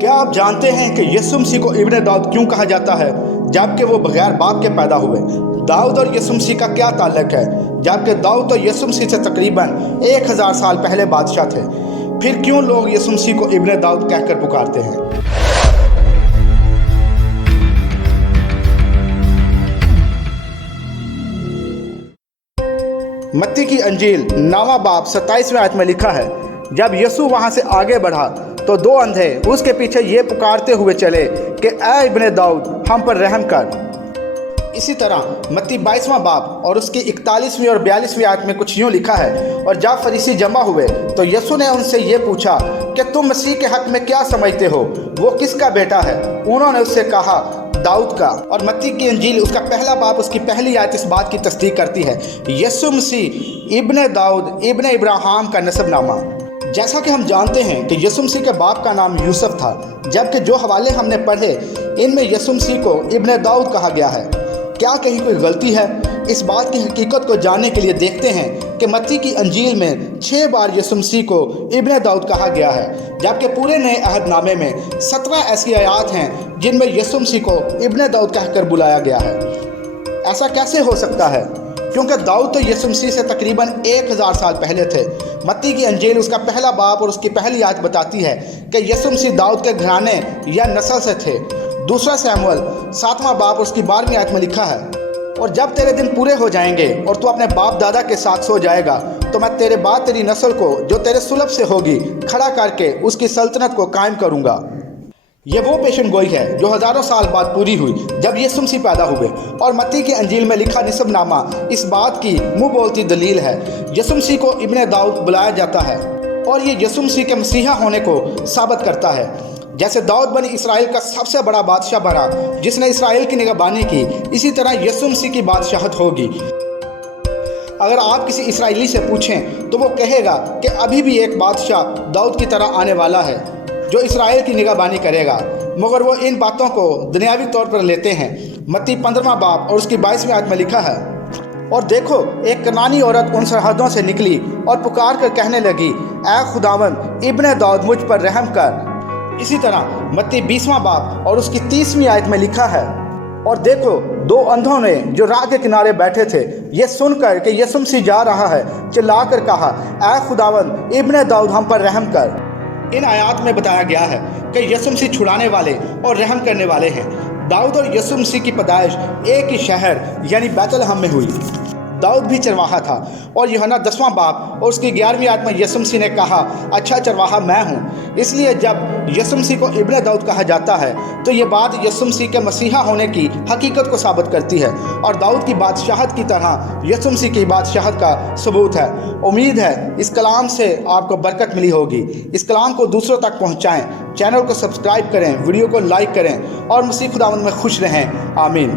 کیا آپ جانتے ہیں کہ یسوع مسیح کو ابن داؤد کیوں کہا جاتا ہے جبکہ وہ بغیر باپ کے پیدا ہوئے؟ داؤد اور یسوع مسیح کا کیا تعلق ہے جبکہ داؤد تو یسوع مسیح سے تقریباً 1000 سال پہلے بادشاہ تھے؟ پھر کیوں لوگ یسوع مسیح کو ابن داؤد کہہ کر پکارتے ہیں؟ متی کی انجیل 9واں باب 27ویں آیت میں لکھا ہے، جب یسوع وہاں سے آگے بڑھا تو 2 اندھے اس کے پیچھے یہ پکارتے ہوئے چلے کہ اے ابن داؤد ہم پر رحم کر۔ اسی طرح متی 22واں باب اور اس کی 41ویں اور 42ویں آیت میں کچھ یوں لکھا ہے، اور جب فریسی جمع ہوئے تو یسوع نے ان سے یہ پوچھا کہ تم مسیح کے حق میں کیا سمجھتے ہو، وہ کس کا بیٹا ہے؟ انہوں نے اس سے کہا داؤد کا۔ اور متی کی انجیل اس کا پہلا باب اس کی پہلی آیت اس بات کی تصدیق کرتی ہے، یسوع مسیح ابن داؤد ابن ابراہیم کا نسب نامہ۔ جیسا کہ ہم جانتے ہیں کہ یسوع مسیح کے باپ کا نام یوسف تھا، جبکہ جو حوالے ہم نے پڑھے ان میں یسوع مسیح کو ابن داؤد کہا گیا ہے۔ کیا کہیں کوئی غلطی ہے؟ اس بات کی حقیقت کو جاننے کے لیے دیکھتے ہیں کہ متی کی انجیل میں 6 بار یسوع مسیح کو ابن داؤد کہا گیا ہے، جبکہ پورے نئے عہد نامے میں 17 ایسی آیات ہیں جن میں یسوع مسیح کو ابن داؤد کہہ کر بلایا گیا ہے۔ ایسا کیسے ہو سکتا ہے؟ کیونکہ داؤد تو یسوع مسیح سے تقریباً 1000 سال پہلے تھے۔ متی کی انجیل اس کا پہلا باب اور اس کی پہلی آیت بتاتی ہے کہ یسوع مسیح داؤد کے گھرانے یا نسل سے تھے۔ دوسرا سیموئیل 7واں باب اور اس کی 12ویں آیت میں لکھا ہے، اور جب تیرے دن پورے ہو جائیں گے اور تو اپنے باپ دادا کے ساتھ سو جائے گا تو میں تیرے بعد تیری نسل کو جو تیرے سلب سے ہوگی کھڑا کر کے اس کی سلطنت کو قائم کروں گا۔ یہ وہ پیشن گوئی ہے جو ہزاروں سال بعد پوری ہوئی جب یسوع مسیح پیدا ہوئے، اور متی کی انجیل میں لکھا نسب نامہ اس بات کی منہ بولتی دلیل ہے۔ یسوع مسیح کو ابن داؤد بلایا جاتا ہے اور یہ یسوع مسیح کے مسیحا ہونے کو ثابت کرتا ہے۔ جیسے داؤد بنی اسرائیل کا سب سے بڑا بادشاہ بنا جس نے اسرائیل کی نگہبانی کی، اسی طرح یسوع مسیح کی بادشاہت ہوگی۔ اگر آپ کسی اسرائیلی سے پوچھیں تو وہ کہے گا کہ ابھی بھی ایک بادشاہ داؤد کی طرح آنے والا ہے جو اسرائیل کی نگہبانی کرے گا، مگر وہ ان باتوں کو دنیاوی طور پر لیتے ہیں۔ متی 15واں باب اور اس کی 22ویں آیت میں لکھا ہے، اور دیکھو ایک کنعانی عورت ان سرحدوں سے نکلی اور پکار کر کہنے لگی، اے خداوند ابن داؤد مجھ پر رحم کر۔ اسی طرح متی 20واں باب اور اس کی 30ویں آیت میں لکھا ہے، اور دیکھو 2 اندھوں نے جو راہ کے کنارے بیٹھے تھے یہ سن کر کہ یسوع مسیح جا رہا ہے چلا کر کہا، اے خداوند ابن داؤد ہم پر رحم کر۔ ان آیات میں بتایا گیا ہے کہ یسوع مسیح چھڑانے والے اور رحم کرنے والے ہیں۔ داؤد اور یسوع مسیح کی پیدائش ایک ہی شہر یعنی بیت لحم میں ہوئی۔ داؤد بھی چرواہا تھا، اور یوحنا 10واں باب اور اس کی 11ویں آیت میں یسوع مسیح نے کہا، اچھا چرواہا میں ہوں۔ اس لیے جب یسوع مسیح کو ابن داؤد کہا جاتا ہے تو یہ بات یسوع مسیح کے مسیحا ہونے کی حقیقت کو ثابت کرتی ہے، اور داؤد کی بادشاہت کی طرح یسوع مسیح کی بادشاہت کا ثبوت ہے۔ امید ہے اس کلام سے آپ کو برکت ملی ہوگی۔ اس کلام کو دوسروں تک پہنچائیں، چینل کو سبسکرائب کریں، ویڈیو کو لائک کریں، اور مسیح خداوند میں خوش رہیں۔ آمین۔